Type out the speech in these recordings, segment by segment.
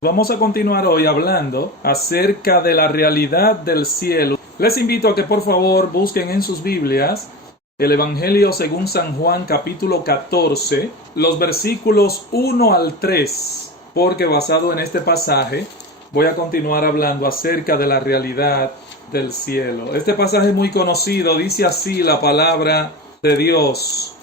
Vamos a continuar hoy hablando acerca de la realidad del cielo. Les invito a que por favor busquen en sus Biblias el Evangelio según San Juan capítulo 14, los versículos 1 al 3, porque basado en este pasaje voy a continuar hablando acerca de la realidad del cielo. Este pasaje muy conocido dice así la palabra de Dios: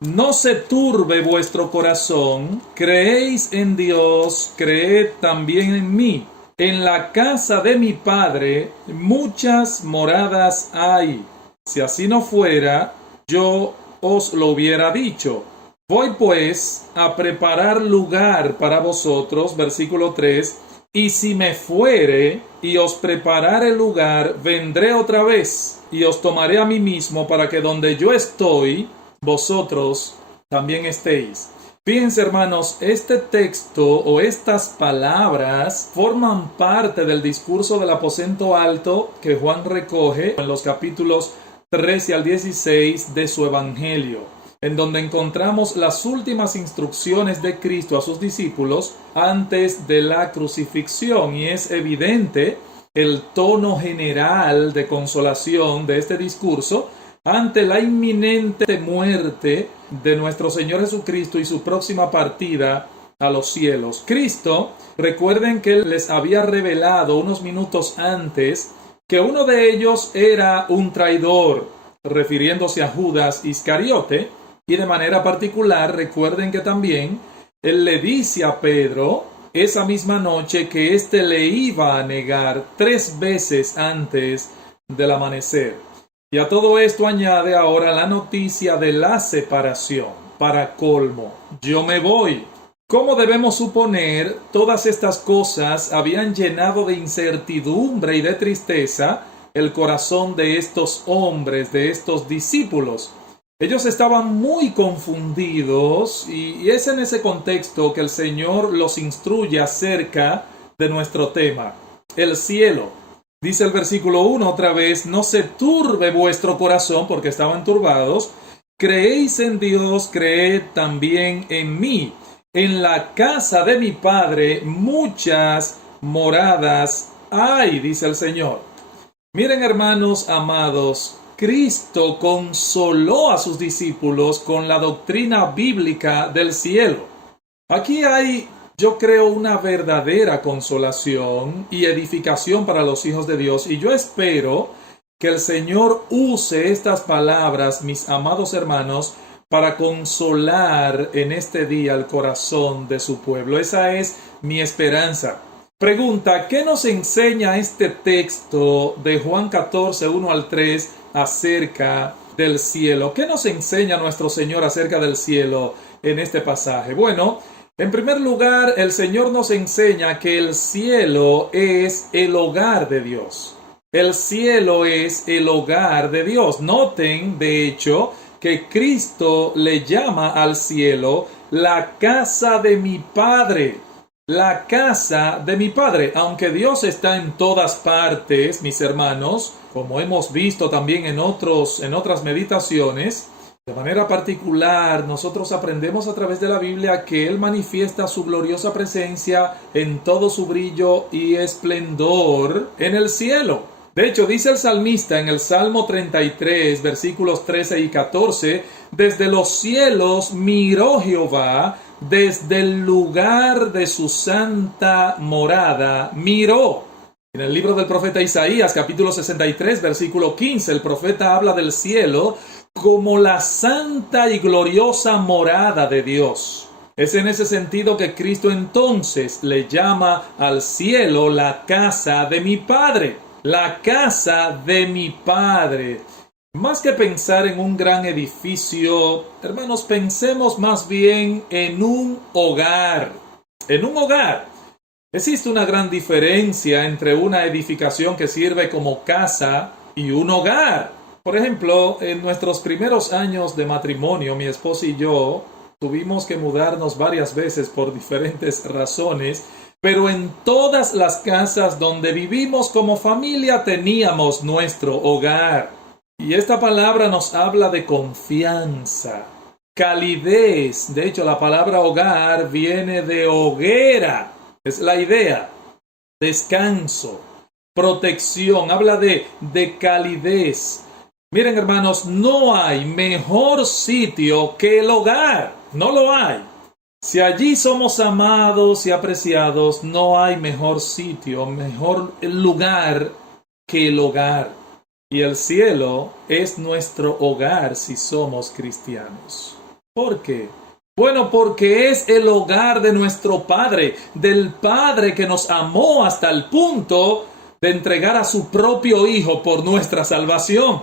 no se turbe vuestro corazón, creéis en Dios, creed también en mí. En la casa de mi Padre muchas moradas hay. Si así no fuera, yo os lo hubiera dicho. Voy pues a preparar lugar para vosotros, versículo 3, y si me fuere y os preparare lugar, vendré otra vez y os tomaré a mí mismo, para que donde yo estoy, vosotros también estéis. Fíjense, hermanos, este texto o estas palabras forman parte del discurso del aposento alto que Juan recoge en los capítulos 13 al 16 de su Evangelio, en donde encontramos las últimas instrucciones de Cristo a sus discípulos antes de la crucifixión, y es evidente el tono general de consolación de este discurso ante la inminente muerte de nuestro Señor Jesucristo y su próxima partida a los cielos. Cristo, recuerden que Él les había revelado unos minutos antes que uno de ellos era un traidor, refiriéndose a Judas Iscariote, y de manera particular recuerden que también Él le dice a Pedro esa misma noche que éste le iba a negar 3 veces antes del amanecer. Y a todo esto añade ahora la noticia de la separación. Para colmo, yo me voy. ¿Cómo debemos suponer todas estas cosas habían llenado de incertidumbre y de tristeza el corazón de estos hombres, de estos discípulos? Ellos estaban muy confundidos, y es en ese contexto que el Señor los instruye acerca de nuestro tema, el cielo. Dice el versículo 1 otra vez: no se turbe vuestro corazón, porque estaban turbados. Creéis en Dios, creed también en mí. En la casa de mi Padre muchas moradas hay, dice el Señor. Miren, hermanos amados, Cristo consoló a sus discípulos con la doctrina bíblica del cielo. Aquí hay, yo creo, una verdadera consolación y edificación para los hijos de Dios, y yo espero que el Señor use estas palabras, mis amados hermanos, para consolar en este día el corazón de su pueblo. Esa es mi esperanza. Pregunta: ¿qué nos enseña este texto de Juan 14, 1 al 3 acerca del cielo? ¿Qué nos enseña nuestro Señor acerca del cielo en este pasaje? Bueno, en primer lugar, el Señor nos enseña que el cielo es el hogar de Dios. El cielo es el hogar de Dios. Noten, de hecho, que Cristo le llama al cielo la casa de mi Padre. La casa de mi Padre. Aunque Dios está en todas partes, mis hermanos, como hemos visto también en otras meditaciones, de manera particular, nosotros aprendemos a través de la Biblia que Él manifiesta su gloriosa presencia en todo su brillo y esplendor en el cielo. De hecho, dice el salmista en el Salmo 33, versículos 13 y 14, desde los cielos miró Jehová, desde el lugar de su santa morada miró. En el libro del profeta Isaías, capítulo 63, versículo 15, el profeta habla del cielo como la santa y gloriosa morada de Dios. Es en ese sentido que Cristo entonces le llama al cielo la casa de mi Padre. La casa de mi Padre. Más que pensar en un gran edificio, hermanos, pensemos más bien en un hogar. En un hogar. Existe una gran diferencia entre una edificación que sirve como casa y un hogar. Por ejemplo, en nuestros primeros años de matrimonio, mi esposa y yo tuvimos que mudarnos varias veces por diferentes razones, pero en todas las casas donde vivimos como familia teníamos nuestro hogar. Y esta palabra nos habla de confianza, calidez. De hecho, la palabra hogar viene de hoguera. Es la idea. Descanso, protección, habla de calidez. Miren, hermanos, no hay mejor sitio que el hogar. No lo hay. Si allí somos amados y apreciados, no hay mejor sitio, mejor lugar que el hogar. Y el cielo es nuestro hogar si somos cristianos. ¿Por qué? Bueno, porque es el hogar de nuestro Padre, del Padre que nos amó hasta el punto de entregar a su propio Hijo por nuestra salvación.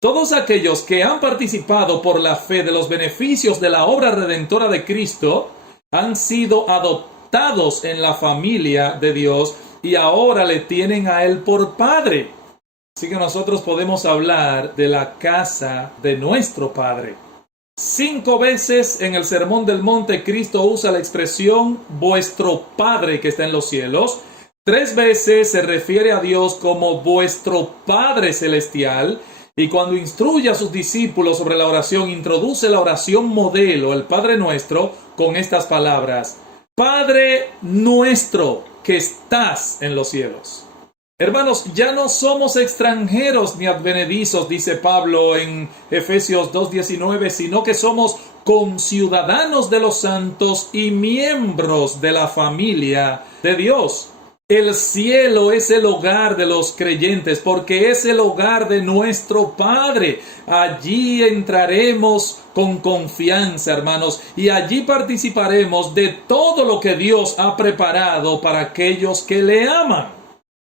Todos aquellos que han participado por la fe de los beneficios de la obra redentora de Cristo han sido adoptados en la familia de Dios y ahora le tienen a Él por Padre. Así que nosotros podemos hablar de la casa de nuestro Padre. 5 veces en el Sermón del Monte Cristo usa la expresión vuestro Padre que está en los cielos. 3 veces se refiere a Dios como vuestro Padre Celestial. Y cuando instruye a sus discípulos sobre la oración, introduce la oración modelo, el Padre Nuestro, con estas palabras: Padre nuestro que estás en los cielos. Hermanos, ya no somos extranjeros ni advenedizos, dice Pablo en Efesios 2:19, sino que somos conciudadanos de los santos y miembros de la familia de Dios. El cielo es el hogar de los creyentes porque es el hogar de nuestro Padre. Allí entraremos con confianza, hermanos, y allí participaremos de todo lo que Dios ha preparado para aquellos que le aman.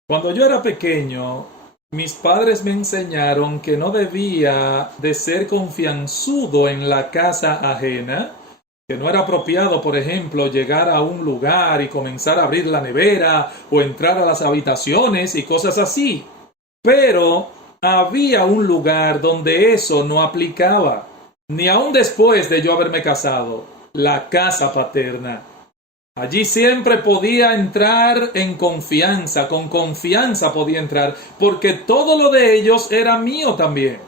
Cuando yo era pequeño, mis padres me enseñaron que no debía de ser confianzudo en la casa ajena, que no era apropiado, por ejemplo, llegar a un lugar y comenzar a abrir la nevera o entrar a las habitaciones y cosas así. Pero había un lugar donde eso no aplicaba, ni aun después de yo haberme casado: la casa paterna. Allí siempre podía entrar en confianza, con confianza podía entrar, porque todo lo de ellos era mío también.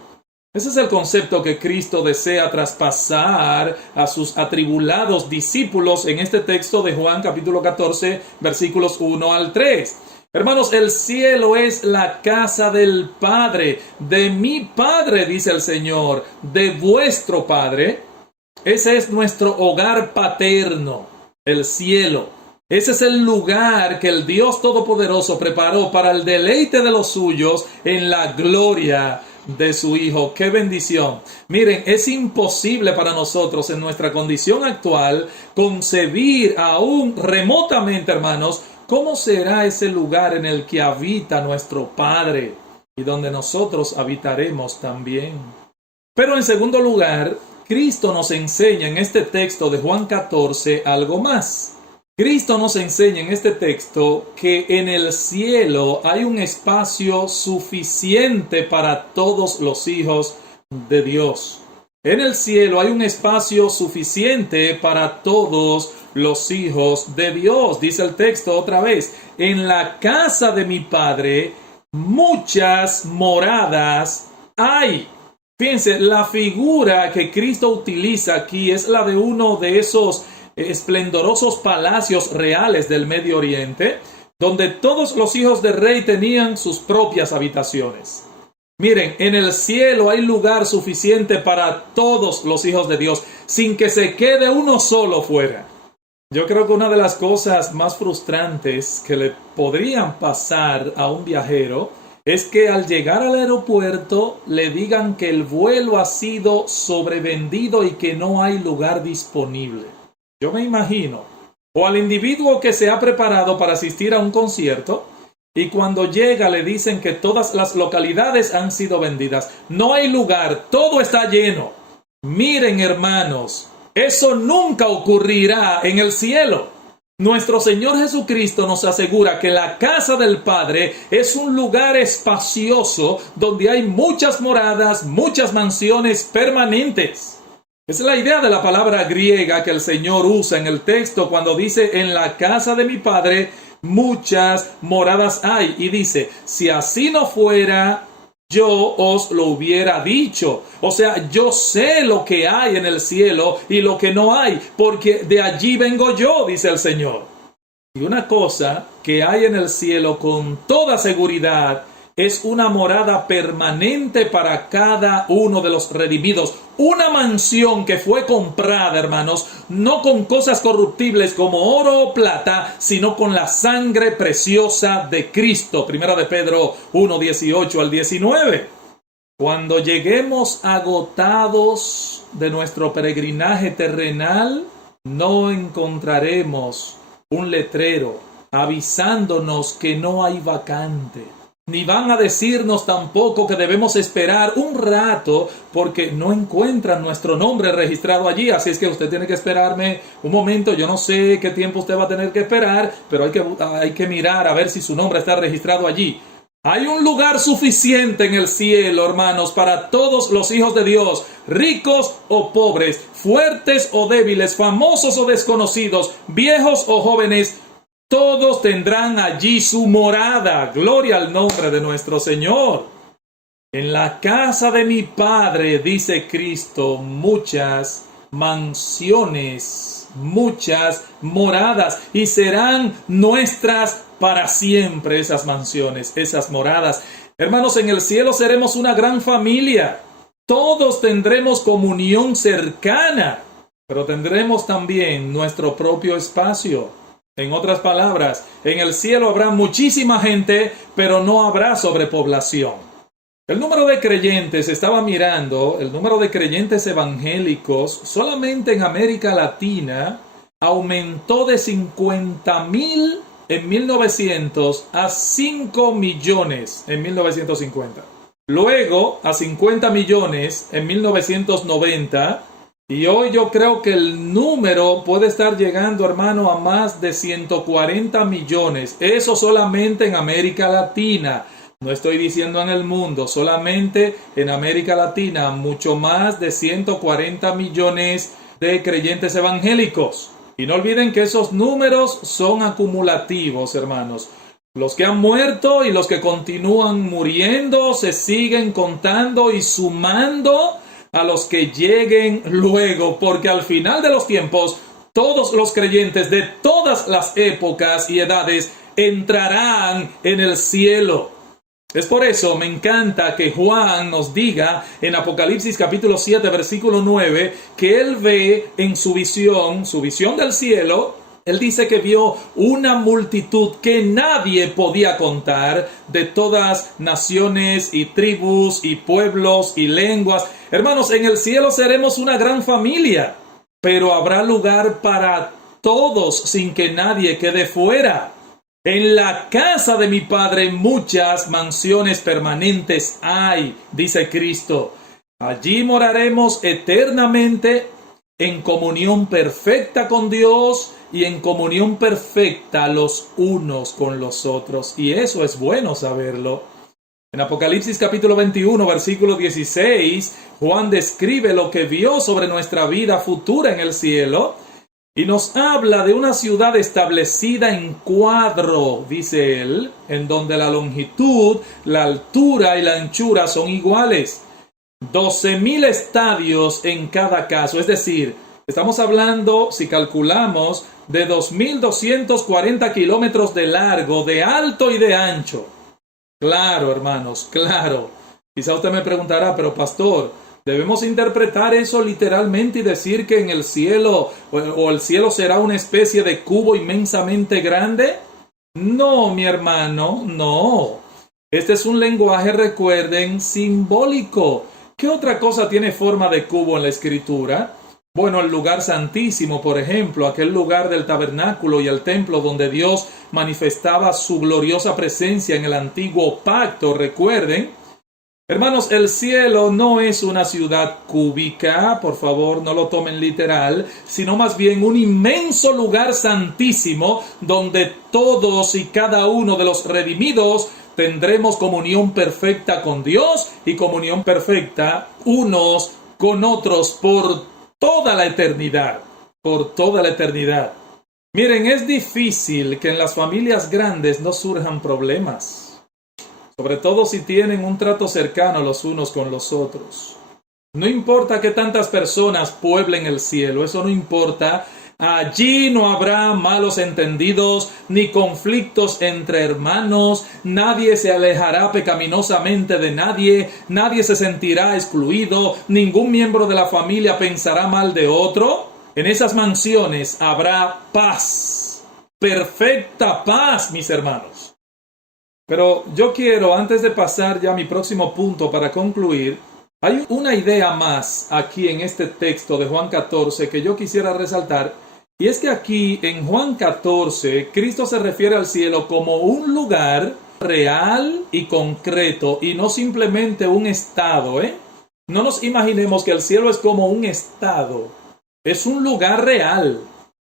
Ese es el concepto que Cristo desea traspasar a sus atribulados discípulos en este texto de Juan capítulo 14, versículos 1 al 3. Hermanos, el cielo es la casa del Padre, de mi Padre, dice el Señor, de vuestro Padre. Ese es nuestro hogar paterno, el cielo. Ese es el lugar que el Dios Todopoderoso preparó para el deleite de los suyos en la gloria de su Hijo. ¡Qué bendición! Miren, es imposible para nosotros en nuestra condición actual concebir aún remotamente, hermanos, cómo será ese lugar en el que habita nuestro Padre y donde nosotros habitaremos también. Pero en segundo lugar, Cristo nos enseña en este texto de Juan 14 algo más. Cristo nos enseña en este texto que en el cielo hay un espacio suficiente para todos los hijos de Dios. En el cielo hay un espacio suficiente para todos los hijos de Dios. Dice el texto otra vez: en la casa de mi Padre muchas moradas hay. Fíjense, la figura que Cristo utiliza aquí es la de uno de esos esplendorosos palacios reales del Medio Oriente, donde todos los hijos de rey tenían sus propias habitaciones. Miren, en el cielo hay lugar suficiente para todos los hijos de Dios, sin que se quede uno solo fuera. Yo creo que una de las cosas más frustrantes que le podrían pasar a un viajero es que al llegar al aeropuerto le digan que el vuelo ha sido sobrevendido y que no hay lugar disponible. Yo me imagino, o al individuo que se ha preparado para asistir a un concierto y cuando llega le dicen que todas las localidades han sido vendidas. No hay lugar, todo está lleno. Miren, hermanos, eso nunca ocurrirá en el cielo. Nuestro Señor Jesucristo nos asegura que la casa del Padre es un lugar espacioso donde hay muchas moradas, muchas mansiones permanentes. Es la idea de la palabra griega que el Señor usa en el texto cuando dice: en la casa de mi Padre muchas moradas hay. Y dice: si así no fuera, yo os lo hubiera dicho. O sea, yo sé lo que hay en el cielo y lo que no hay, porque de allí vengo yo, dice el Señor. Y una cosa que hay en el cielo con toda seguridad es una morada permanente para cada uno de los redimidos. Una mansión que fue comprada, hermanos, no con cosas corruptibles como oro o plata, sino con la sangre preciosa de Cristo. Primera de Pedro 1, 18 al 19. Cuando lleguemos agotados de nuestro peregrinaje terrenal, no encontraremos un letrero avisándonos que no hay vacante. Ni van a decirnos tampoco que debemos esperar un rato porque no encuentran nuestro nombre registrado allí. Así es que usted tiene que esperarme un momento. Yo no sé qué tiempo usted va a tener que esperar, pero hay que mirar a ver si su nombre está registrado allí. Hay un lugar suficiente en el cielo, hermanos, para todos los hijos de Dios, ricos o pobres, fuertes o débiles, famosos o desconocidos, viejos o jóvenes. Todos tendrán allí su morada. Gloria al nombre de nuestro Señor. En la casa de mi Padre, dice Cristo, muchas mansiones, muchas moradas, y serán nuestras para siempre esas mansiones, esas moradas. Hermanos, en el cielo seremos una gran familia. Todos tendremos comunión cercana, pero tendremos también nuestro propio espacio. En otras palabras, en el cielo habrá muchísima gente, pero no habrá sobrepoblación. El número de creyentes, estaba mirando, el número de creyentes evangélicos solamente en América Latina aumentó de 50,000 en 1900 a 5 millones en 1950. Luego a 50 millones en 1990. Y hoy yo creo que el número puede estar llegando, hermano, a más de 140 millones. Eso solamente en América Latina. No estoy diciendo en el mundo, solamente en América Latina, mucho más de 140 millones de creyentes evangélicos. Y no olviden que esos números son acumulativos, hermanos. Los que han muerto y los que continúan muriendo se siguen contando y sumando a los que lleguen luego, porque al final de los tiempos, todos los creyentes de todas las épocas y edades entrarán en el cielo. Es por eso me encanta que Juan nos diga en Apocalipsis capítulo 7, versículo 9, que él ve en su visión del cielo. Él dice que vio una multitud que nadie podía contar, de todas naciones y tribus y pueblos y lenguas. Hermanos, en el cielo seremos una gran familia, pero habrá lugar para todos sin que nadie quede fuera. En la casa de mi Padre muchas mansiones permanentes hay, dice Cristo. Allí moraremos eternamente en comunión perfecta con Dios y en comunión perfecta los unos con los otros. Y eso es bueno saberlo. En Apocalipsis capítulo 21, versículo 16, Juan describe lo que vio sobre nuestra vida futura en el cielo y nos habla de una ciudad establecida en cuadro, dice él, en donde la longitud, la altura y la anchura son iguales. 12,000 estadios en cada caso, es decir, estamos hablando, si calculamos, de 2,240 kilómetros de largo, de alto y de ancho. Claro, hermanos, claro. Quizá usted me preguntará, pero pastor, ¿debemos interpretar eso literalmente y decir que en el cielo, o el cielo será una especie de cubo inmensamente grande? No, mi hermano, no. Este es un lenguaje, recuerden, simbólico. ¿Qué otra cosa tiene forma de cubo en la Escritura? Bueno, el lugar santísimo, por ejemplo, aquel lugar del tabernáculo y el templo donde Dios manifestaba su gloriosa presencia en el antiguo pacto, recuerden. Hermanos, el cielo no es una ciudad cúbica, por favor, no lo tomen literal, sino más bien un inmenso lugar santísimo donde todos y cada uno de los redimidos tendremos comunión perfecta con Dios y comunión perfecta unos con otros por toda la eternidad, por toda la eternidad. Miren, es difícil que en las familias grandes no surjan problemas, sobre todo si tienen un trato cercano los unos con los otros. No importa que tantas personas pueblen el cielo, eso no importa. Allí no habrá malos entendidos ni conflictos entre hermanos, nadie se alejará pecaminosamente de nadie, nadie se sentirá excluido, ningún miembro de la familia pensará mal de otro. En esas mansiones habrá paz, perfecta paz, mis hermanos. Pero yo quiero, antes de pasar ya a mi próximo punto para concluir, hay una idea más aquí en este texto de Juan 14 que yo quisiera resaltar. Y es que aquí en Juan 14, Cristo se refiere al cielo como un lugar real y concreto y no simplemente un estado, No nos imaginemos que el cielo es como un estado, es un lugar real.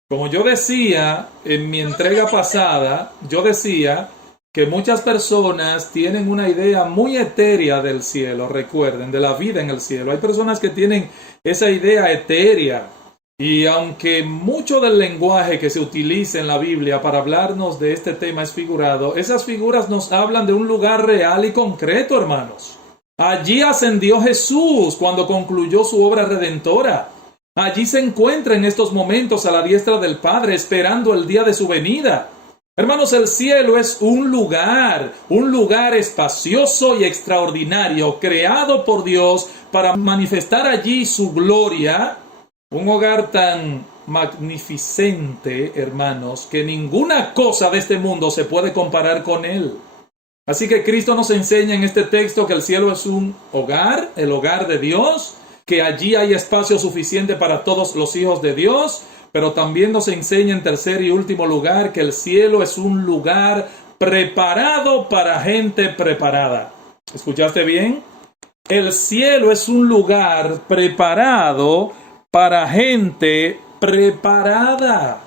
Como yo decía en mi entrega pasada, yo decía que muchas personas tienen una idea muy etérea del cielo, recuerden, de la vida en el cielo. Hay personas que tienen esa idea etérea. Y aunque mucho del lenguaje que se utiliza en la Biblia para hablarnos de este tema es figurado, esas figuras nos hablan de un lugar real y concreto, hermanos. Allí ascendió Jesús cuando concluyó su obra redentora. Allí se encuentra en estos momentos a la diestra del Padre, esperando el día de su venida. Hermanos, el cielo es un lugar espacioso y extraordinario, creado por Dios para manifestar allí su gloria. Un hogar tan magnificente, hermanos, que ninguna cosa de este mundo se puede comparar con él. Así que Cristo nos enseña en este texto que el cielo es un hogar, el hogar de Dios, que allí hay espacio suficiente para todos los hijos de Dios, pero también nos enseña en tercer y último lugar que el cielo es un lugar preparado para gente preparada. ¿Escuchaste bien? El cielo es un lugar preparado para gente preparada.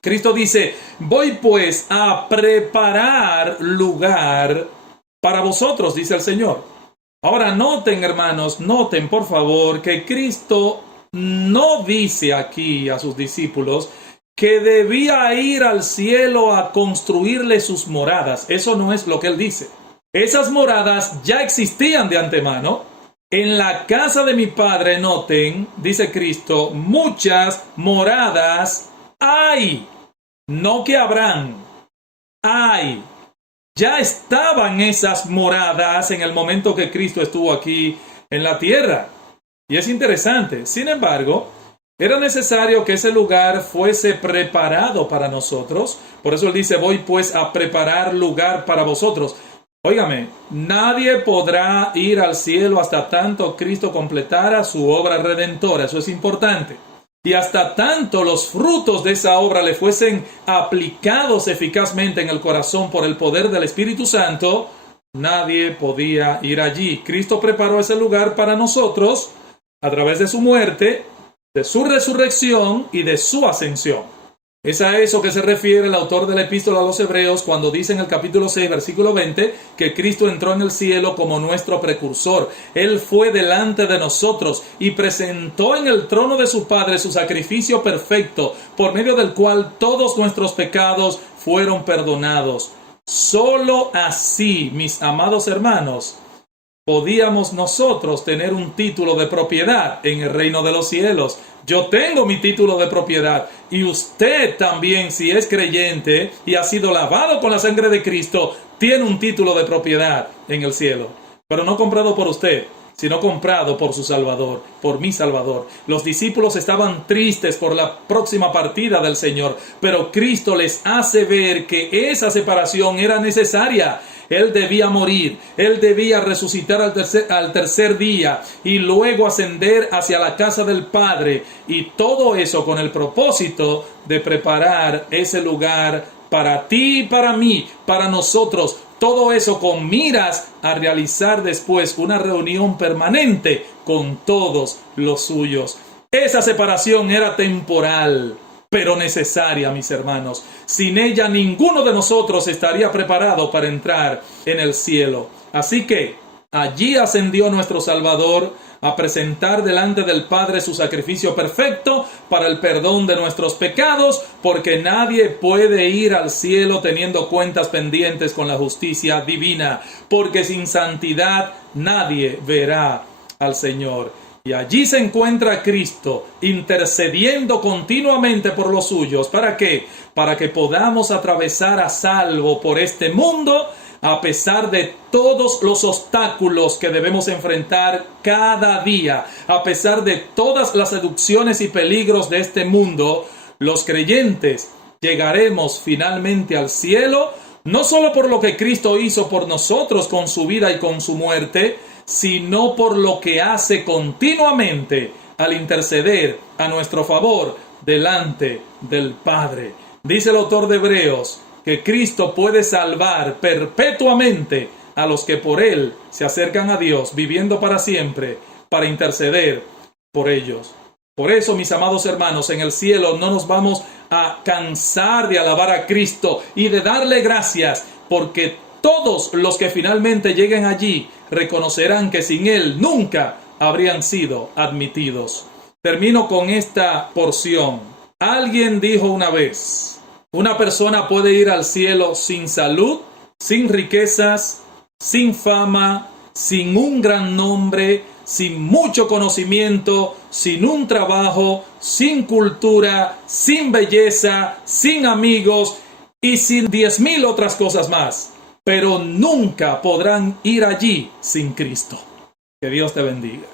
Cristo dice, voy pues a preparar lugar para vosotros, dice el Señor. Ahora noten, hermanos, noten por favor que Cristo no dice aquí a sus discípulos que debía ir al cielo a construirle sus moradas. Eso no es lo que él dice. Esas moradas ya existían de antemano. En la casa de mi Padre, noten, dice Cristo, muchas moradas hay. No que habrán, hay. Ya estaban esas moradas en el momento que Cristo estuvo aquí en la tierra. Y es interesante. Sin embargo, era necesario que ese lugar fuese preparado para nosotros. Por eso él dice, voy pues a preparar lugar para vosotros. Óigame, nadie podrá ir al cielo hasta tanto Cristo completara su obra redentora. Eso es importante. Y hasta tanto los frutos de esa obra le fuesen aplicados eficazmente en el corazón por el poder del Espíritu Santo, nadie podía ir allí. Cristo preparó ese lugar para nosotros a través de su muerte, de su resurrección y de su ascensión. Es a eso que se refiere el autor de la epístola a los Hebreos cuando dice en el capítulo 6, versículo 20, que Cristo entró en el cielo como nuestro precursor. Él fue delante de nosotros y presentó en el trono de su Padre su sacrificio perfecto, por medio del cual todos nuestros pecados fueron perdonados. Solo así, mis amados hermanos, podíamos nosotros tener un título de propiedad en el reino de los cielos. Yo tengo mi título de propiedad y usted también, si es creyente y ha sido lavado con la sangre de Cristo, tiene un título de propiedad en el cielo. Pero no comprado por usted, sino comprado por su Salvador, por mi Salvador. Los discípulos estaban tristes por la próxima partida del Señor, pero Cristo les hace ver que esa separación era necesaria. Él debía morir, Él debía resucitar al tercer día y luego ascender hacia la casa del Padre. Y todo eso con el propósito de preparar ese lugar para ti y para mí, para nosotros. Todo eso con miras a realizar después una reunión permanente con todos los suyos. Esa separación era temporal, pero necesaria, mis hermanos. Sin ella ninguno de nosotros estaría preparado para entrar en el cielo. Así que allí ascendió nuestro Salvador a presentar delante del Padre su sacrificio perfecto para el perdón de nuestros pecados, porque nadie puede ir al cielo teniendo cuentas pendientes con la justicia divina, porque sin santidad nadie verá al Señor. Y allí se encuentra Cristo intercediendo continuamente por los suyos. ¿Para qué? Para que podamos atravesar a salvo por este mundo, a pesar de todos los obstáculos que debemos enfrentar cada día, a pesar de todas las seducciones y peligros de este mundo. Los creyentes llegaremos finalmente al cielo, no solo por lo que Cristo hizo por nosotros con su vida y con su muerte, sino por lo que hace continuamente al interceder a nuestro favor delante del Padre. Dice el autor de Hebreos que Cristo puede salvar perpetuamente a los que por Él se acercan a Dios, viviendo para siempre, para interceder por ellos. Por eso, mis amados hermanos, en el cielo no nos vamos a cansar de alabar a Cristo y de darle gracias, porque todos los que finalmente lleguen allí reconocerán que sin Él nunca habrían sido admitidos. Termino con esta porción. Alguien dijo una vez: una persona puede ir al cielo sin salud, sin riquezas, sin fama, sin un gran nombre, sin mucho conocimiento, sin un trabajo, sin cultura, sin belleza, sin amigos y sin 10,000 otras cosas más. Pero nunca podrán ir allí sin Cristo. Que Dios te bendiga.